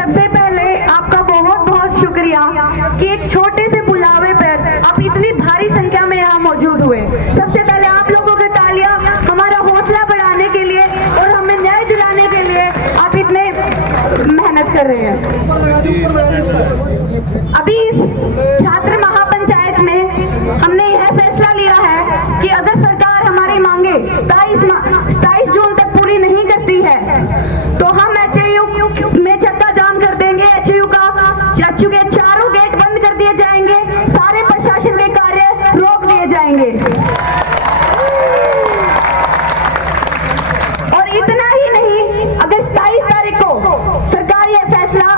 सबसे पहले आपका बहुत बहुत शुक्रिया कि एक छोटे से बुलावे पर आप इतनी भारी संख्या में यहाँ मौजूद हुए। सबसे पहले आप लोगों की तालियां हमारा हौसला बढ़ाने के लिए और हमें न्याय दिलाने के लिए आप इतने मेहनत कर रहे हैं। अभी इस छात्र महापंचायत में हमने यह फैसला लिया है कि अगर सरकार हमारी मांगे 27 जून तक पूरी नहीं करती है तो हम एचयू में चक्का जाम कर देंगे। एचयू के चारों गेट बंद कर दिए जाएंगे, सारे प्रशासन के कार्य रोक दिए जाएंगे। और इतना ही नहीं, अगर 27 तारीख को सरकार यह फैसला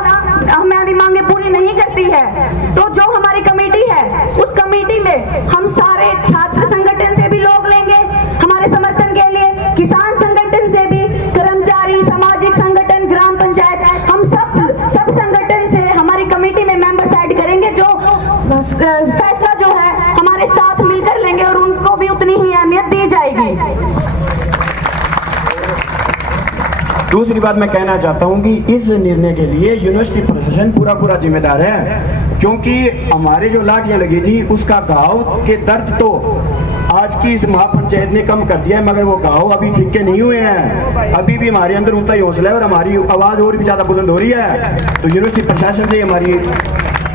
हमारी मांगे पूरी नहीं करती है तो जो हमारी कमेटी है उस कमेटी में हम सारे छात्र संगठन से भी लोग लेंगे हमारे समर्थन के लिए, किसान संगठन से भी, कर्मचारी, सामाजिक संगठन, ग्राम पंचायत, हम सब संगठन से हमारी कमेटी में मेंबर्स ऐड करेंगे जो फैसला जो है हमारे साथ मिलकर लेंगे और उनको भी उतनी ही अहमियत दी जाएगी। दूसरी बात मैं कहना चाहता हूं कि इस निर्णय के लिए यूनिवर्सिटी प्रशासन पूरा जिम्मेदार है, क्योंकि हमारे जो लाठियां लगी थी उसका घाव के दर्द तो आज की इस महापंचायत ने कम कर दिया है, मगर वो घाव अभी ठीक के नहीं हुए हैं। अभी भी हमारे अंदर उतना ही हौसला है और हमारी आवाज और भी ज्यादा बुलंद हो रही है। तो यूनिवर्सिटी प्रशासन से हमारी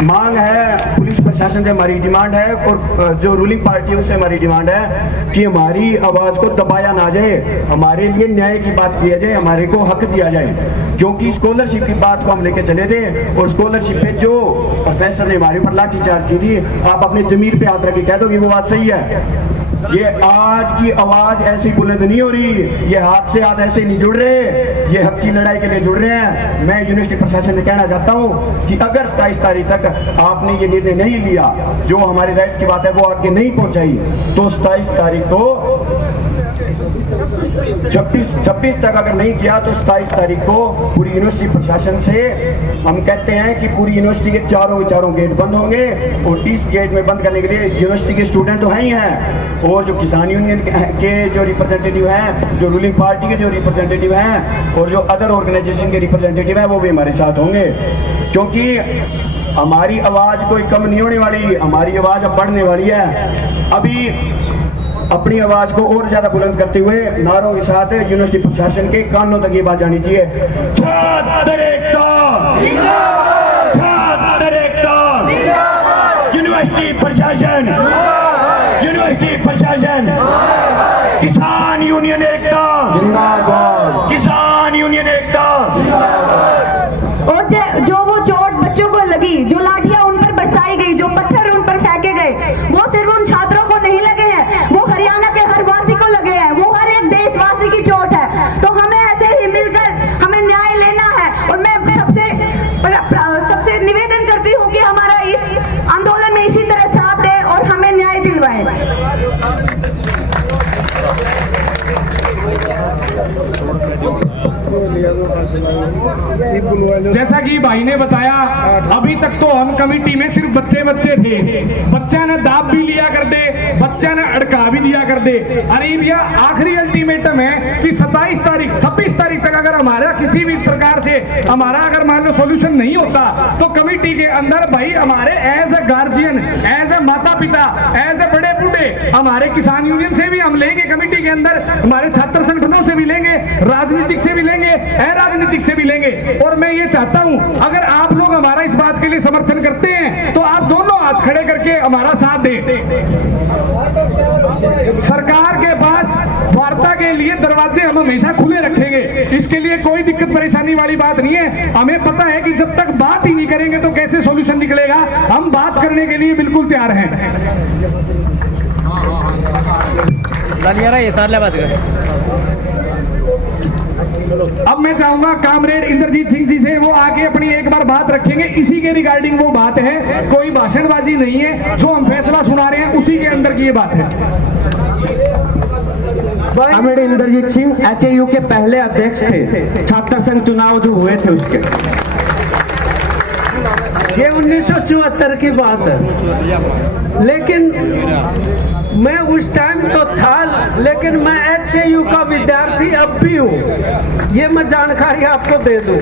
मांग है, पुलिस प्रशासन से हमारी डिमांड है और जो रूलिंग पार्टी है उससे हमारी डिमांड है कि हमारी आवाज को दबाया ना जाए, हमारे लिए न्याय की बात किया जाए, हमारे को हक दिया जाए। क्योंकि स्कॉलरशिप की बात को हम लेके चले थे और स्कॉलरशिप पे जो प्रोफेसर ने हमारे ऊपर लाठीचार्ज की थी, आप अपने जमीर पे हाथ रख के कह दो कि वो बात सही है। ये आज की आवाज ऐसी बुलंद नहीं हो रही, ये हाथ से हाथ ऐसे नहीं जुड़ रहे, ये हक की लड़ाई के लिए जुड़ रहे हैं। मैं यूनिवर्सिटी प्रशासन से कहना चाहता हूं कि अगर 27 तारीख तक आपने ये निर्णय नहीं लिया, जो हमारे राइट्स की बात है वो आगे नहीं पहुंचाई, तो 27 तारीख को 26 तक अगर नहीं किया तो 27 तारीख को पूरी यूनिवर्सिटी प्रशासन से हम कहते हैं कि पूरी यूनिवर्सिटी के चारों गेट बंद होंगे। और इस गेट में बंद करने के लिए यूनिवर्सिटी के स्टूडेंट तो हैं ही हैं, और जो किसान यूनियन के जो रिप्रेजेंटेटिव हैं, जो रूलिंग पार्टी के जो रिप्रेजेंटेटिव हैं और जो अदर ऑर्गेनाइजेशन के रिप्रेजेंटेटिव हैं वो भी हमारे साथ होंगे। क्योंकि हमारी आवाज कोई कम नहीं होने वाली, हमारी आवाज अब बढ़ने वाली है। अभी अपनी आवाज को और ज्यादा बुलंद करते हुए नारों के साथ यूनिवर्सिटी प्रशासन के कानों तक ये बात जानी चाहिए। छात्र एकता, छात्र एकता, यूनिवर्सिटी प्रशासन, यूनिवर्सिटी प्रशासन, किसान यूनियन एकता जिंदाबाद, किसान यूनियन एकता। और जो वो चोट बच्चों को लगी, जो लाठियां उन पर बरसाई गई, जो पत्थर उन पर फेंके गए, वो सिर्फ उन छात्रों को नहीं लगे हैं, वो हरियाणा के हर वासी को लगे हैं, वो हर एक देशवासी की चोट है। तो हमें ऐसे ही मिलकर हमें न्याय लेना है। और मैं सबसे निवेदन करती हूँ कि हमारा इस आंदोलन में इसी तरह साथ दे और हमें न्याय दिलवाए। जैसा कि भाई ने बताया, अभी तक तो हम कमेटी में सिर्फ बच्चे थे, बच्चा ने दाब भी लिया कर दे, बच्चा ने अड़का भी दिया कर दे। अरे भैया आखिरी अल्टीमेटम है कि 26 तारीख तक अगर हमारा किसी भी प्रकार से हमारा अगर मान लो सोल्यूशन नहीं होता तो कमेटी के अंदर भाई हमारे as a guardian, as a माता पिता, एज ए बड़े बूढ़े हमारे किसान यूनियन से भी हम लेंगे कमेटी के अंदर, हमारे छात्र संगठनों से भी लेंगे, राजनीतिक से भी लेंगे, अराजनीतिक से भी लेंगे। और मैं ये चाहता हूं अगर आप लोग हमारा इस बात के लिए समर्थन करते हैं तो आप दोनों हाथ खड़े करके हमारा साथ दें। सरकार के पास वार्ता के लिए दरवाजे हम हमेशा खुले रखेंगे, इसके लिए कोई दिक्कत परेशानी वाली बात नहीं है। हमें पता है कि जब तक बात ही नहीं करेंगे तो कैसे सॉल्यूशन निकलेगा। हम बात करने के लिए बिल्कुल तैयार हैं। अब मैं चाहूंगा कामरेड इंद्रजीत सिंह जी से, वो आगे अपनी एक बार बात रखेंगे, इसी के रिगार्डिंग वो बात है, कोई भाषणबाजी नहीं है, जो हम फैसला सुना रहे हैं उसी के अंदर की ये बात है। कामरेड इंद्रजीत सिंह एचयू के पहले अध्यक्ष थे, छात्र संघ चुनाव जो हुए थे उसके। ये 1974 की बात है, लेकिन मैं उस टाइम तो था, लेकिन मैं HAU का विद्यार्थी अब भी हूँ। ये मैं जानकारी आपको दे दूँ,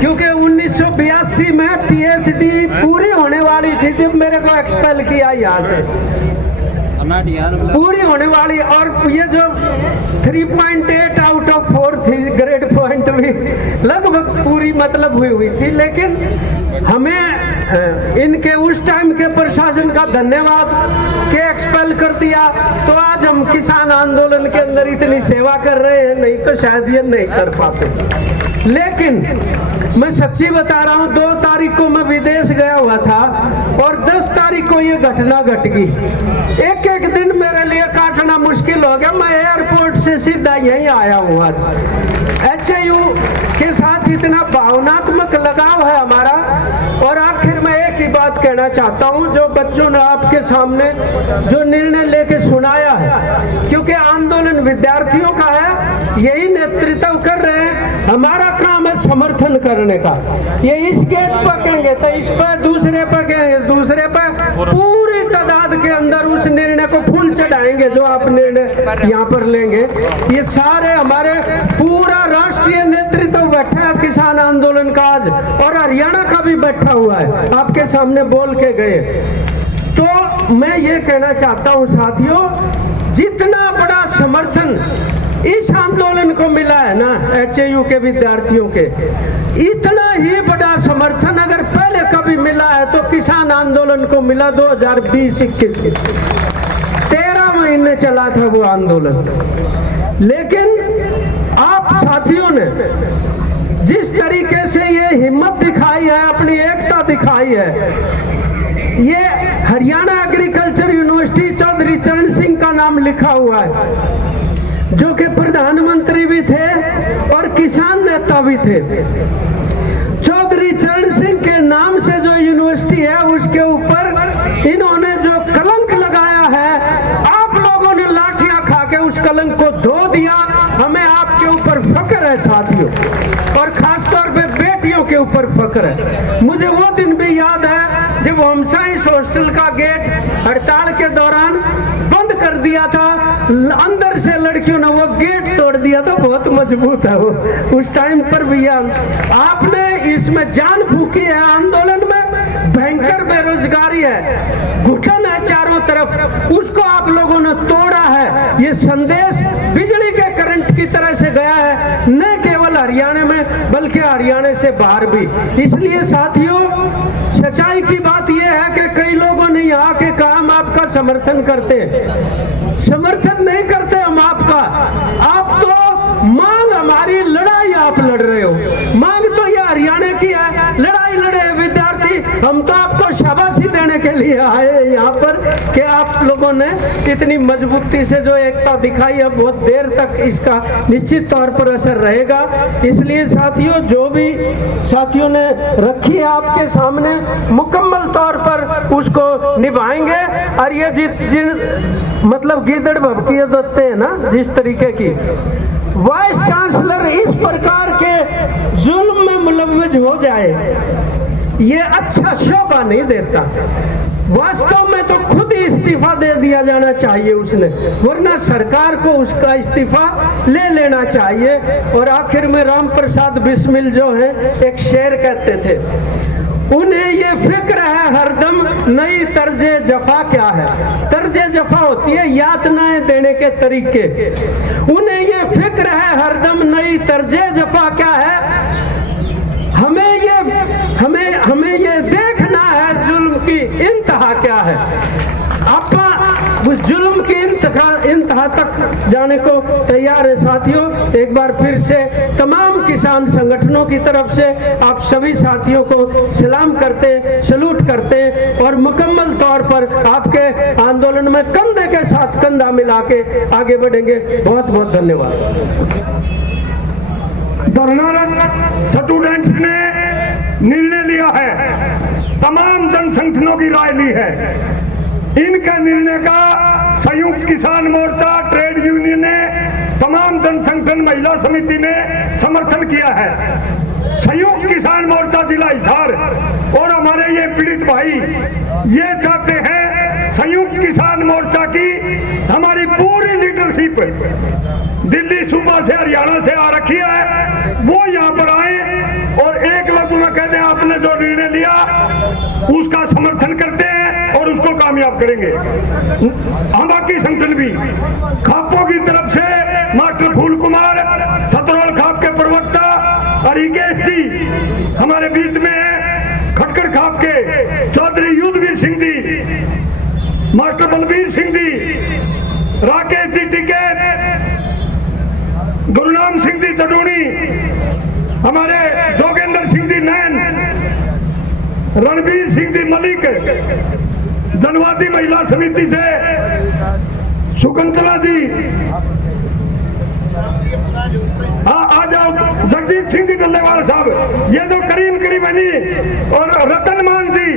क्योंकि 1982 में PhD पूरी होने वाली थी जब मेरे को एक्सपेल किया यहाँ से, पूरी होने वाली। और ये जो 3.8 आउट ऑफ 4 थी, ग्रेड पॉइंट भी लगभग पूरी मतलब हुई थी। लेकिन हमें इनके उस टाइम के प्रशासन का धन्यवाद के एक्सपेल कर दिया, तो आज हम किसान आंदोलन के अंदर इतनी सेवा कर रहे हैं, नहीं तो शायद ये नहीं कर पाते। लेकिन मैं सच्ची बता रहा हूँ, 2 तारीख को मैं विदेश गया हुआ था और 10 तारीख को ये घटना घट गई। एक एक दिन मेरे लिए काटना मुश्किल हो गया। मैं एयरपोर्ट से सीधा यहीं आया हूँ आज। HAU के साथ इतना भावनात्मक लगाव है हमारा। और आखिर में एक ही बात कहना चाहता हूँ, जो बच्चों ने आपके सामने जो निर्णय लेके सुनाया है, क्योंकि आंदोलन विद्यार्थियों का है, यही नेतृत्व कर रहे हैं, हमारा काम है समर्थन करने का। ये इस गेट पर कहेंगे तो इस पर, दूसरे पर कहेंगे दूसरे पर, पूरी तादाद के अंदर उस निर्णय को फूल चढ़ाएंगे जो आप निर्णय यहाँ पर लेंगे। ये सारे हमारे पूरा राष्ट्रीय नेतृत्व बैठा है किसान आंदोलन का आज, और हरियाणा का भी बैठा हुआ है, आपके सामने बोल के गए। तो मैं ये कहना चाहता हूँ साथियों, जितना बड़ा समर्थन इस आंदोलन को मिला है ना HAU के विद्यार्थियों के, इतना ही बड़ा समर्थन अगर पहले कभी मिला है तो किसान आंदोलन को मिला 2020-21 के। 13 महीने चला था वो आंदोलन। लेकिन आप साथियों ने जिस तरीके से ये हिम्मत दिखाई है, अपनी एकता दिखाई है, ये हरियाणा एग्रीकल्चर यूनिवर्सिटी चौधरी चरण सिंह का नाम लिखा हुआ है, जो कि प्रधानमंत्री भी थे और किसान नेता भी थे। चौधरी चरण सिंह के नाम से जो यूनिवर्सिटी है, उसके ऊपर इन्होंने जो कलंक लगाया है, आप लोगों ने लाठियां खा के उस कलंक को धो दिया। हमें आपके ऊपर फक्र है साथियों, और खासतौर पे बेटियों के ऊपर फक्र है। मुझे वो दिन भी याद है जब हम साइंस हॉस्टल का गेट हड़ताल के दौरान बंद कर दिया था, अंदर से लड़कियों ने वो गेट तोड़ दिया था, बहुत मजबूत है वो। उस टाइम पर भी आपने इसमें जान फूकी है। आंदोलन में भयंकर बेरोजगारी है, घुटन है चारों तरफ, उसको आप लोगों ने तोड़ा है। ये संदेश बिजली के करंट की तरह से गया है, न केवल हरियाणा में बल्कि हरियाणा से बाहर भी। इसलिए साथियों, सच्चाई की बात यह है कि कई लोगों ने यहाँ के कहा हम आपका समर्थन करते, समर्थन नहीं करते हम आपका। आप तो मांग, हमारी लड़ाई आप लड़ रहे हो, मांग तो ये हरियाणा की है, लड़ाई लड़े विद्यार्थी। हम तो आपको शाबाशी देने के लिए आए यहाँ पर कि आप लोगों ने इतनी मजबूती से जो एकता दिखाई है, बहुत देर तक इसका निश्चित तौर पर असर रहेगा। इसलिए साथियों, जो भी साथियों ने रखी है आपके सामने, मुकम्मल तौर पर उसको निभाएंगे। और ये जिन मतलब गिदड़ भभकी देते हैं ना, जिस तरीके की वाइस चांसलर इस प्रकार के जुल्म में मुलव्वज हो जाए, ये अच्छा शोभा नहीं देता। वास्तव में तो खुद ही इस्तीफा दे दिया जाना चाहिए उसने, वरना सरकार को उसका इस्तीफा ले लेना चाहिए। और आखिर में राम प्रसाद बिस्मिल जो है एक शेर कहते थे, उन्हें ये फिक्र है हरदम नई तर्जे जफा क्या है। तर्जे जफा होती है यातनाएं देने के तरीके, उन्हें ये फिक्र है हरदम नई तर्जे जफा क्या है। हमें ये देखना है जुल्म की इंतहा क्या है। आप उस जुल्म की इंतहा तक जाने को तैयार है साथियों। एक बार फिर से तमाम किसान संगठनों की तरफ से आप सभी साथियों को सलाम करते, सलूट करते और मुकम्मल तौर पर आपके आंदोलन में कंधे के साथ कंधा मिला के आगे बढ़ेंगे। बहुत बहुत धन्यवाद। धरनारत स्टूडेंट्स ने निर्णय लिया है, तमाम जन संगठनों की राय ली है। इनके निर्णय का संयुक्त किसान मोर्चा, ट्रेड यूनियन ने, तमाम जन संगठन, महिला समिति ने समर्थन किया है। संयुक्त किसान मोर्चा जिला हिसार और हमारे भाई ये चाहते हैं संयुक्त किसान मोर्चा की हमारी पूरी लीडरशिप दिल्ली सूबा से हरियाणा से आ रखी है, वो यहाँ पर आए और एक लफ्ज में कह दें आपने जो निर्णय लिया उसका समर्थन करते हैं और उसको कामयाब करेंगे। हम बाकी संगठन भी खापों की तरफ से मास्टर फूल कुमार, सतरोल खाप के प्रवक्ता हरिकेश जी हमारे बीच में है, खटकर खाप के चौधरी युद्धवीर सिंह जी, मास्टर बलबीर सिंह जी, राकेश जी टिकैत, गुरुनाम सिंह जी चडूणी, हमारे जोगेंद्र सिंह जी नैन, रणबीर सिंह जी मलिक, जनवादी महिला समिति से सुकंतला जी, हाँ आ जाओ, जगजीत सिंह जी डल्लेवाल साहब, ये जो करीम करीमनी और रतन मान जी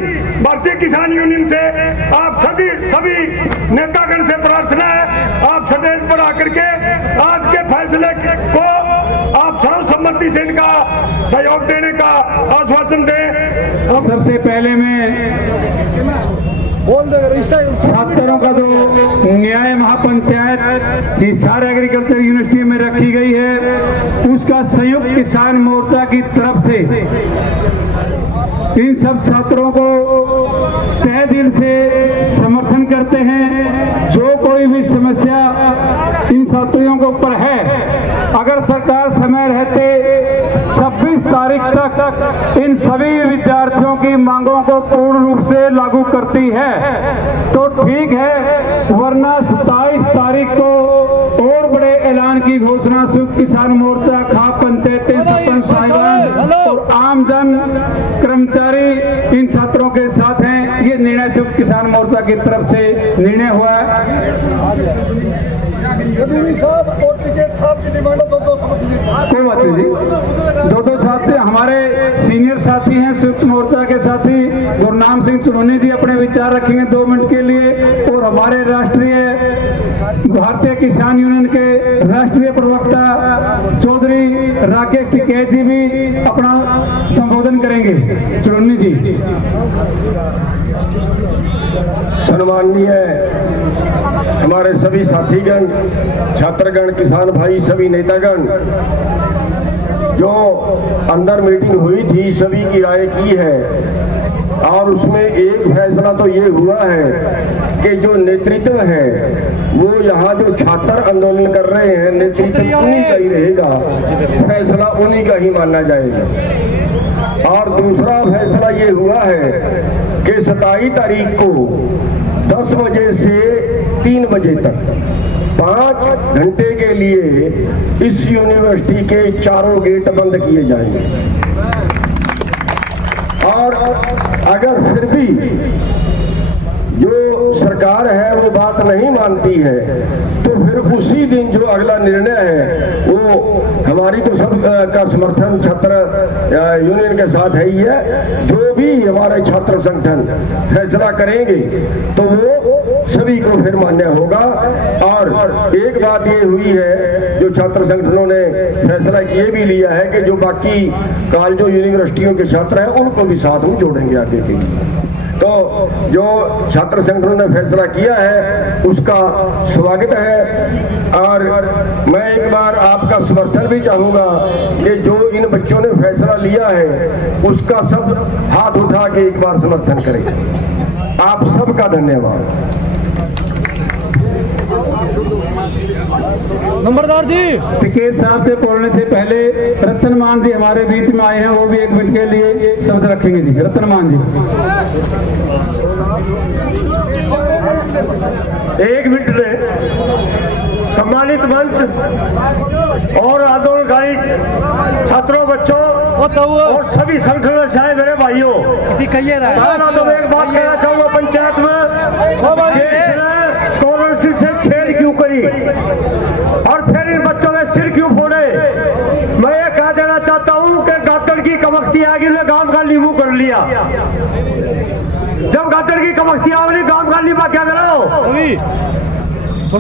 भारतीय किसान यूनियन से, आप सभी नेतागण से प्रार्थना है आप स्टेज पर आकर के आज के फैसले को आप सर्वसम्मति से इनका सहयोग देने का आश्वासन दें। सबसे पहले मैं छात्रों का जो न्याय महापंचायत हिसार एग्रीकल्चर यूनिवर्सिटी में रखी गई है उसका संयुक्त किसान मोर्चा की तरफ से इन सब छात्रों को तहे दिल से समर्थन करते हैं। जो कोई भी समस्या इन छात्रों के ऊपर है, अगर सरकार समय रहते 26 तारीख तक इन सभी विद्यार्थियों की मांगों को पूर्ण रूप से लागू करती है तो ठीक है, वरना 27 तारीख को और बड़े ऐलान की घोषणा संयुक्त किसान मोर्चा, खाप पंचायतें, सरपंच साहिबान और आमजन कर्मचारी इन छात्रों के साथ हैं। ये निर्णय संयुक्त किसान मोर्चा की तरफ से निर्णय हुआ है। कोई बात नहीं जी, दो साथी हमारे सीनियर साथी हैं संयुक्त मोर्चा के साथी गुरनाम सिंह चुनौनी जी अपने विचार रखेंगे 2 मिनट के लिए, और हमारे राष्ट्रीय भारतीय किसान यूनियन के राष्ट्रीय प्रवक्ता चौधरी राकेश टिकैत जी भी अपना संबोधन करेंगे। चुनौनी जी। सम्माननीय हमारे सभी साथीगण, छात्रगण, किसान भाई, सभी नेतागण, जो अंदर मीटिंग हुई थी सभी की राय की है और उसमें एक फैसला तो ये हुआ है कि जो नेतृत्व है वो यहाँ जो छात्र आंदोलन कर रहे हैं नेतृत्व उन्हीं का ही रहेगा, फैसला उन्हीं का ही माना जाएगा। और दूसरा फैसला ये हुआ है कि 27 तारीख को 10 बजे से 3 बजे तक 5 घंटे के लिए इस यूनिवर्सिटी के चारों गेट बंद किए जाएंगे। और अगर फिर भी जो सरकार है वो बात नहीं मानती है तो फिर उसी दिन जो अगला निर्णय है वो हमारी तो सब का समर्थन छात्र यूनियन के साथ है ही है। जो भी हमारे छात्र संगठन फैसला करेंगे तो वो सभी को फिर मान्य होगा। और एक बात ये हुई है, जो छात्र संगठनों ने फैसला ये भी लिया है कि जो बाकी कॉलेजों यूनिवर्सिटियों के छात्र हैं उनको भी साथ में जोड़ेंगे आगे के लिए। तो जो छात्र संगठनों ने फैसला किया है उसका स्वागत है। और मैं एक बार आपका समर्थन भी चाहूंगा कि जो इन बच्चों ने फैसला लिया है उसका सब हाथ उठा के एक बार समर्थन करें। आप सबका धन्यवाद। नंबरदार जी, टिकैत साहब से बोलने से पहले रतन मान जी हमारे बीच में आए हैं, वो भी 1 मिनट के लिए शब्द रखेंगे जी। रतन मान जी। 1 मिनट में सम्मानित मंच और आंदोलनकारी छात्रों, बच्चों और सभी संगठनों से आए मेरे भाइयों, तो एक बात कहना चाहूंगा पंचायत में स्कॉलरशिप से छेड़ क्यों करी और फिर इन बच्चों ने सिर क्यों फोड़े। मैं ये कह देना चाहता हूँ कि गादड़ की कमख्ती आ गई ने गांव का लीमू कर लिया। जब गादड़ की कमख्ती आ गई गांव का लीमा क्या करो।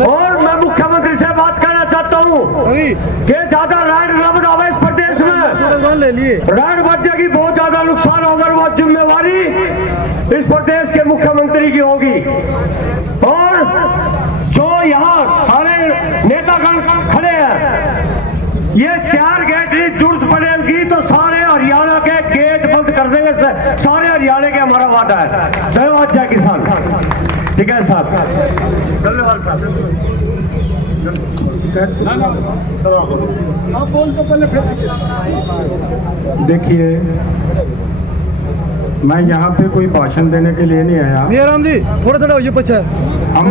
और मैं मुख्यमंत्री से बात करना चाहता हूँ कि ज्यादा राइड न बढ़ावे इस प्रदेश में, राइड बच जाएगी, बहुत ज्यादा नुकसान होगा। वो जिम्मेवारी इस प्रदेश के मुख्यमंत्री की होगी। और जो यहाँ सारे नेतागण खड़े हैं, ये 4 गेट की जरूरत पड़ेगी तो सारे हरियाणा के गेट बंद कर देंगे। सारे हरियाणा के हमारा वादा है। धन्यवाद। जय किसान। ठीक है साहब, धन्यवाद साहब। देखिए, मैं यहाँ पे कोई भाषण देने के लिए नहीं आया। राम जी थोड़ा ये पीछे हम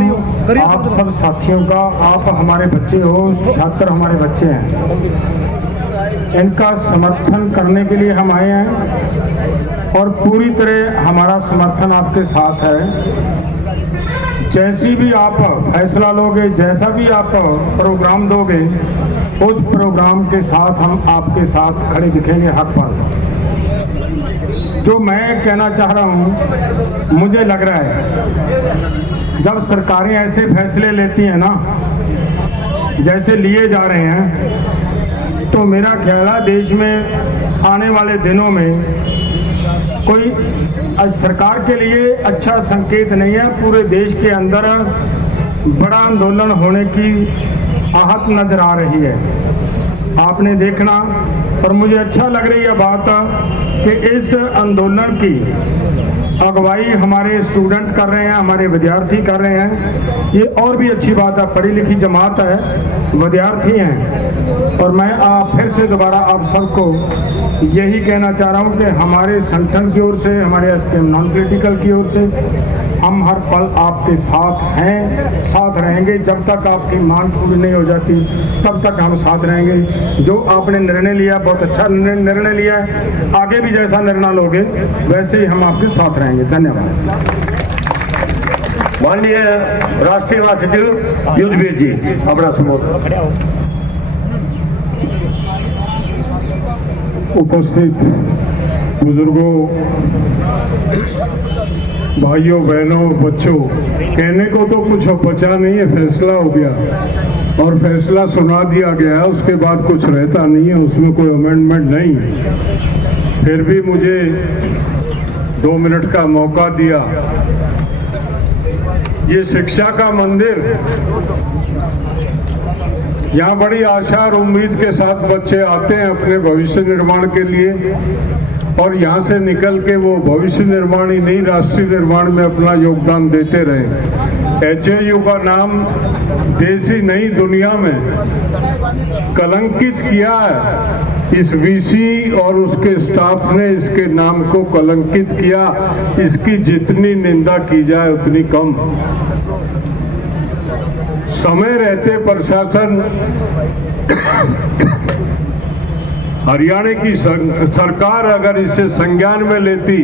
आप सब साथियों का, आप हमारे बच्चे हो, छात्र हमारे बच्चे हैं, इनका समर्थन करने के लिए हम आए हैं और पूरी तरह हमारा समर्थन आपके साथ है। जैसी भी आप फैसला लोगे, जैसा भी आप प्रोग्राम दोगे, उस प्रोग्राम के साथ हम आपके साथ खड़े दिखेंगे हक पर। जो मैं कहना चाह रहा हूँ, मुझे लग रहा है जब सरकारें ऐसे फैसले लेती हैं ना, जैसे लिए जा रहे हैं, तो मेरा ख्याल है देश में आने वाले दिनों में कोई सरकार के लिए अच्छा संकेत नहीं है। पूरे देश के अंदर बड़ा आंदोलन होने की आहत नजर आ रही है। आपने देखना, और मुझे अच्छा लग रही है बात कि इस आंदोलन की अगुवाई हमारे स्टूडेंट कर रहे हैं, हमारे विद्यार्थी कर रहे हैं। ये और भी अच्छी बात है, पढ़ी लिखी जमात है, विद्यार्थी हैं। और मैं फिर से दोबारा आप सबको यही कहना चाह रहा हूँ कि हमारे संगठन की ओर से, हमारे एसकेएम नॉन पॉलिटिकल की ओर से हम हर पल आपके साथ हैं, साथ रहेंगे। जब तक आपकी मांग पूरी नहीं हो जाती तब तक हम साथ रहेंगे। जो आपने निर्णय लिया, बहुत अच्छा निर्णय लिया है। आगे भी जैसा निर्णय लोगे वैसे ही हम आपके साथ रहेंगे। धन्यवाद। माननीय राष्ट्रीय महासचिव युद्धवीर जी, अपना संबोधन। उपस्थित बुजुर्गों, भाइयों, बहनों, बच्चों, कहने को तो कुछ बचा नहीं है, फैसला हो गया और फैसला सुना दिया गया, उसके बाद कुछ रहता नहीं है, उसमें कोई अमेंडमेंट नहीं है। फिर भी मुझे 2 मिनट का मौका दिया। ये शिक्षा का मंदिर, यहाँ बड़ी आशा और उम्मीद के साथ बच्चे आते हैं अपने भविष्य निर्माण के लिए, और यहाँ से निकल के वो भविष्य निर्माण ही नहीं, राष्ट्रीय निर्माण में अपना योगदान देते रहे। HAU का नाम देश ही नहीं दुनिया में कलंकित किया है। इस VC और उसके स्टाफ ने इसके नाम को कलंकित किया। इसकी जितनी निंदा की जाए उतनी कम। समय रहते प्रशासन हरियाणा की सरकार अगर इसे संज्ञान में लेती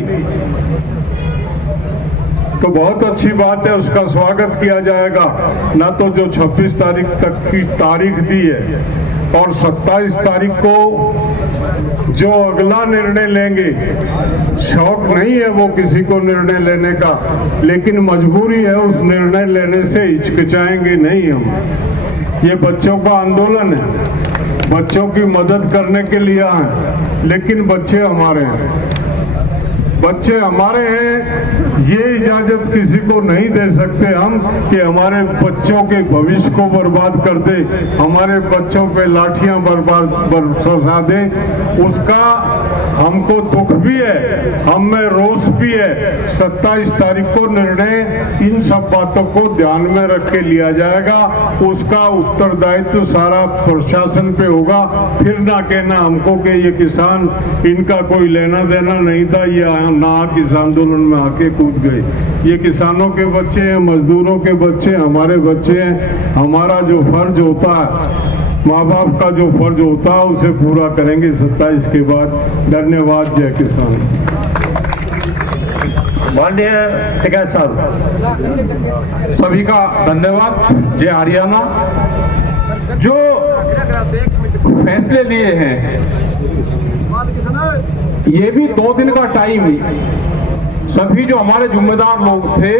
तो बहुत अच्छी बात है, उसका स्वागत किया जाएगा। ना तो जो 26 तारीख तक की तारीख दी है और 27 तारीख को जो अगला निर्णय लेंगे, शौक नहीं है वो किसी को निर्णय लेने का, लेकिन मजबूरी है उस निर्णय लेने से, हिचकिचाएंगे नहीं हम। ये बच्चों का आंदोलन है, बच्चों की मदद करने के लिए आए, लेकिन बच्चे हमारे हैं, बच्चे हमारे हैं। ये इजाजत किसी को नहीं दे सकते हम कि हमारे बच्चों के भविष्य को बर्बाद कर दे, हमारे बच्चों पे लाठियां बरसा दे। उसका हमको दुख भी है, हम में रोष भी है। 27 तारीख को निर्णय इन सब बातों को ध्यान में रख के लिया जाएगा। उसका उत्तरदायित्व सारा प्रशासन पे होगा। फिर ना कहना हमको कि ये किसान, इनका कोई लेना देना नहीं था, ये ना इस आंदोलन में आके कूद गए। ये किसानों के बच्चे हैं, मजदूरों के बच्चे, हमारे बच्चे हैं। हमारा जो फर्ज होता है, माँ बाप का जो फर्ज होता है, उसे पूरा करेंगे 27 के बाद। धन्यवाद। जय किसान। माननीय टिकैत साहब, सभी का धन्यवाद। जय हरियाणा। जो फैसले लिए हैं, ये भी 2 दिन का टाइम ही सभी जो हमारे जिम्मेदार लोग थे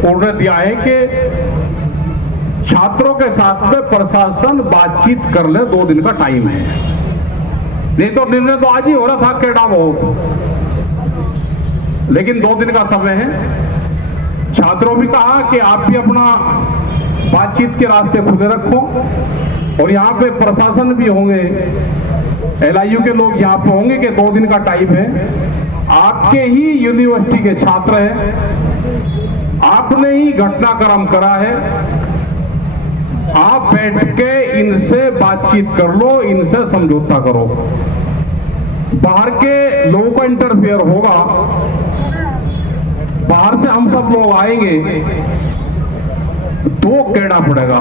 उन्होंने दिया है कि छात्रों के साथ में प्रशासन बातचीत कर ले। 2 दिन का टाइम है, नहीं तो निर्णय तो आज ही हो रहा था, कैडा बहुत। लेकिन 2 दिन का समय है। छात्रों भी कहा कि आप भी अपना बातचीत के रास्ते खुले रखो, और यहाँ पे प्रशासन भी होंगे, LIU के लोग यहाँ पे होंगे कि 2 दिन का टाइम है। आपके ही यूनिवर्सिटी के छात्र हैं, आपने ही घटनाक्रम करा है, आप बैठ के इनसे बातचीत कर लो, इनसे समझौता करो। बाहर के लोगों का इंटरफेयर होगा, बाहर से हम सब लोग आएंगे तो कहना पड़ेगा।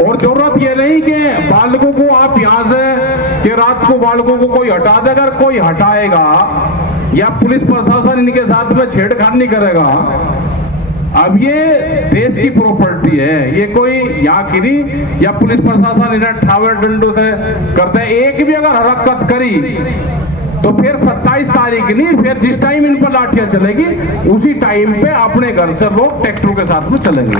और जरूरत ये नहीं कि बालकों को आप यहां से कि रात को बालकों को कोई हटा दे, अगर कोई हटाएगा या पुलिस प्रशासन इनके साथ में छेड़खानी करेगा, अब ये देश की प्रॉपर्टी है, ये कोई यहाँ की नहीं, या पुलिस प्रशासन इन्हें ठावे डंडों से करते हैं। एक भी अगर हरकत करी तो फिर 27 तारीख नहीं, फिर जिस टाइम इन पर लाठियां चलेगी उसी टाइम पे अपने घर से लोग ट्रैक्टरों के साथ में चलेंगे।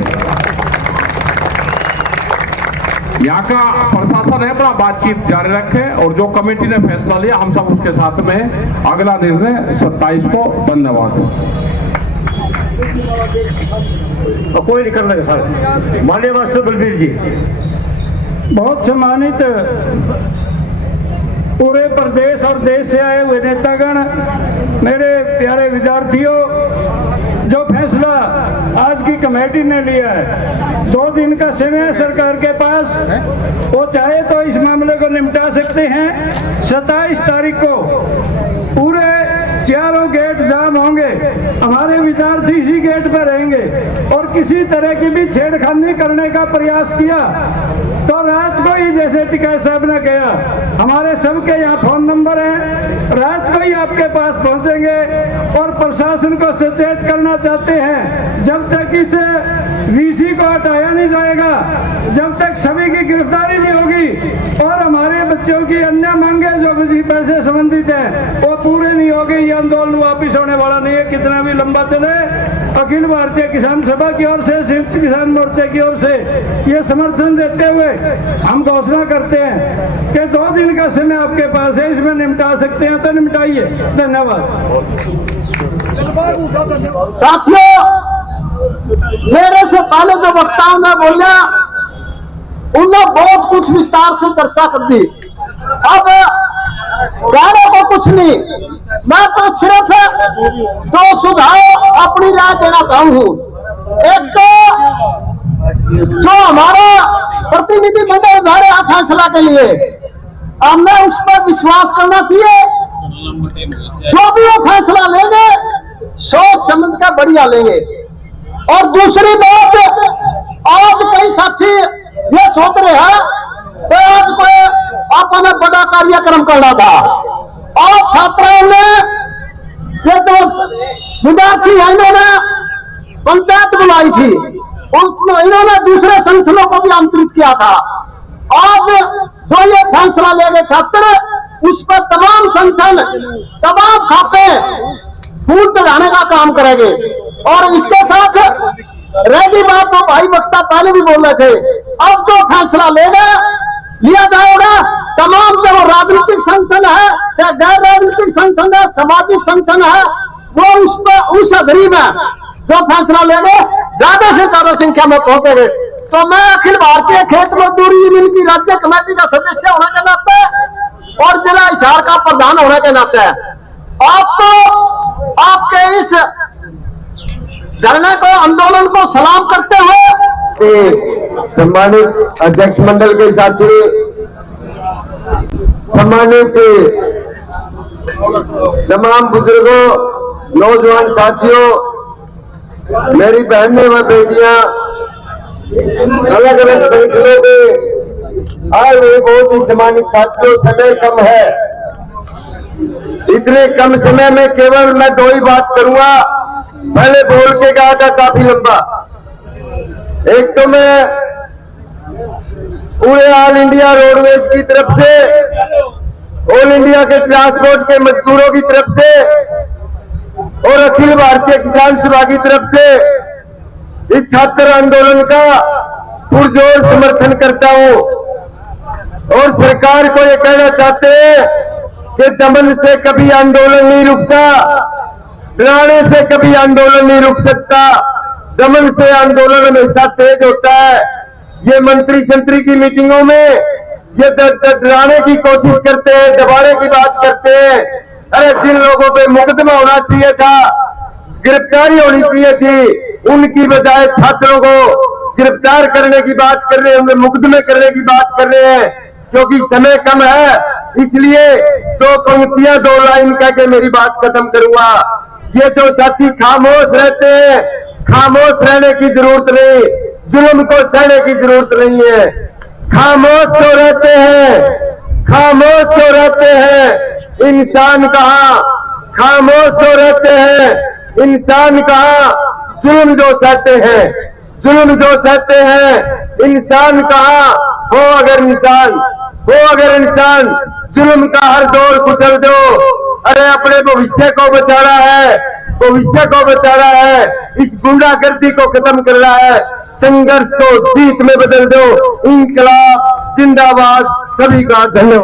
यहाँ का प्रशासन है, अपना बातचीत जारी रखे, और जो कमेटी ने फैसला लिया हम सब उसके साथ में अगला निर्णय 27 को। धन्यवाद। कोई नहीं करना सर। माननीय मास्टर बलबीर जी, बहुत सम्मानित पूरे प्रदेश और देश से आए हुए नेतागण, मेरे प्यारे विद्यार्थियों, जो फैसला आज की कमेटी ने लिया है, 2 दिन का समय है सरकार के पास, वो चाहे तो इस मामले को निपटा सकते हैं। 27 तारीख को पूरे चारों गेट जाम होंगे, हमारे विद्यार्थी इसी गेट पर रहेंगे, और किसी तरह की भी छेड़खानी करने का प्रयास किया तो रात को ही, जैसे टिकैत साहब ने कहा, हमारे सबके यहाँ फोन नंबर है, रात को ही आपके पास पहुंचेंगे और प्रशासन को सचेत करना चाहते हैं। जब तक इस VC को हटाया नहीं जाएगा, जब तक सभी की गिरफ्तारी नहीं होगी और हमारे बच्चों की अन्य मांगे जो वजीफे से संबंधित है वो पूरे नहीं होगी, ये आंदोलन वापिस होने वाला नहीं है, कितना भी लंबा चले। अखिल भारतीय किसान सभा की ओर से, संयुक्त किसान मोर्चे की ओर से ये समर्थन देते हुए हम घोषणा करते हैं कि 2 दिन का समय आपके पास है, इसमें निपटा सकते हैं तो निपटाइए। धन्यवाद। साथियों, मेरे से पहले जो वक्ताओं ने बोला उन्होंने बहुत कुछ विस्तार से चर्चा कर दी। अब कहने को कुछ नहीं, मैं तो सिर्फ 2 सुझाव अपनी राय देना चाहूंगा। एक तो जो हमारा प्रतिनिधि मंडल जा रहा फैसला के लिए, हमें उस पर विश्वास करना चाहिए। जो भी वो फैसला लेंगे सोच समझ कर बढ़िया लेंगे। और दूसरी बात, आज कई साथी ये सोच रहे हैं कि आज कोई आपने बड़ा कार्यक्रम करना था, और छात्राओं ने, ये जो विद्यार्थी है, इन्होंने पंचायत बुलाई थी, इन्होंने दूसरे संगठनों को भी आमंत्रित किया था। आज जो ये फैसला ले गए छात्र, उस पर तमाम संगठन, तमाम खाते फूल चढ़ाने का काम करेंगे। और इसके साथ रही बात, तो भाई वक्ता पहले भी बोल रहे थे, अब जो फैसला लिया जाएगा, तमाम जो राजनीतिक संगठन है, चाहे गैर राजनीतिक संगठन है, सामाजिक संगठन है, वो उस अधरी में जो फैसला लेंगे ज्यादा से ज्यादा संख्या में पहुंचेंगे। तो मैं अखिल भारतीय खेत मजदूर यूनियन की राज्य कमेटी का सदस्य होने के नाते और जिला हिसार का प्रधान होने के नाते आपको, आपके इस धरने को, आंदोलन को सलाम करते हुए, सम्मानित अध्यक्ष मंडल के साथी, सम्मानित तमाम बुजुर्गों, नौजवान साथियों, मेरी बहनें व बेटियां, अलग अलग संगठनों में आए हुए बहुत ही सम्मानित साथियों, समय कम है, इतने कम समय में केवल मैं 2 ही बात करूंगा। पहले बोल के कहा था काफी लंबा। एक तो मैं पूरे ऑल इंडिया रोडवेज की तरफ से, ऑल इंडिया के ट्रांसपोर्ट के मजदूरों की तरफ से और अखिल भारतीय किसान सभा की तरफ से इस छात्र आंदोलन का पुरजोर समर्थन करता हूं। और सरकार को ये कहना चाहते हैं कि दमन से कभी आंदोलन नहीं रुकता, डराने से कभी आंदोलन नहीं रुक सकता, दमन से आंदोलन हमेशा तेज होता है। ये मंत्री संतरी की मीटिंगों में ये डराने की कोशिश करते हैं, दबाने की बात करते हैं। अरे जिन लोगों पे मुकदमा होना चाहिए था, गिरफ्तारी होनी चाहिए थी, उनकी बजाय छात्रों को गिरफ्तार करने की बात कर रहे हैं, उन्हें मुकदमे करने की बात कर रहे हैं। क्योंकि समय कम है, इसलिए 2 पंक्तियां 2 लाइन कह के मेरी बात खत्म करूंगा। ये जो साथी खामोश रहते हैं, खामोश रहने की जरूरत नहीं, जुल्म को सहने की जरूरत नहीं है। खामोश तो रहते हैं, खामोश तो रहते हैं, इंसान कहाँ? खामोश तो रहते हैं, इंसान कहाँ? जुल्म जो सहते हैं, जुल्म जो सहते हैं, इंसान कहाँ? हो अगर इंसान जुल्म का हर दौर कुचल दो। अरे अपने भविष्य को बचा रहा है, भविष्य को बचा रहा है, इस गुंडागर्दी को खत्म कर रहा है, संघर्ष को जीत में बदल दो। इंकलाब जिंदाबाद। सभी का धन्यवाद।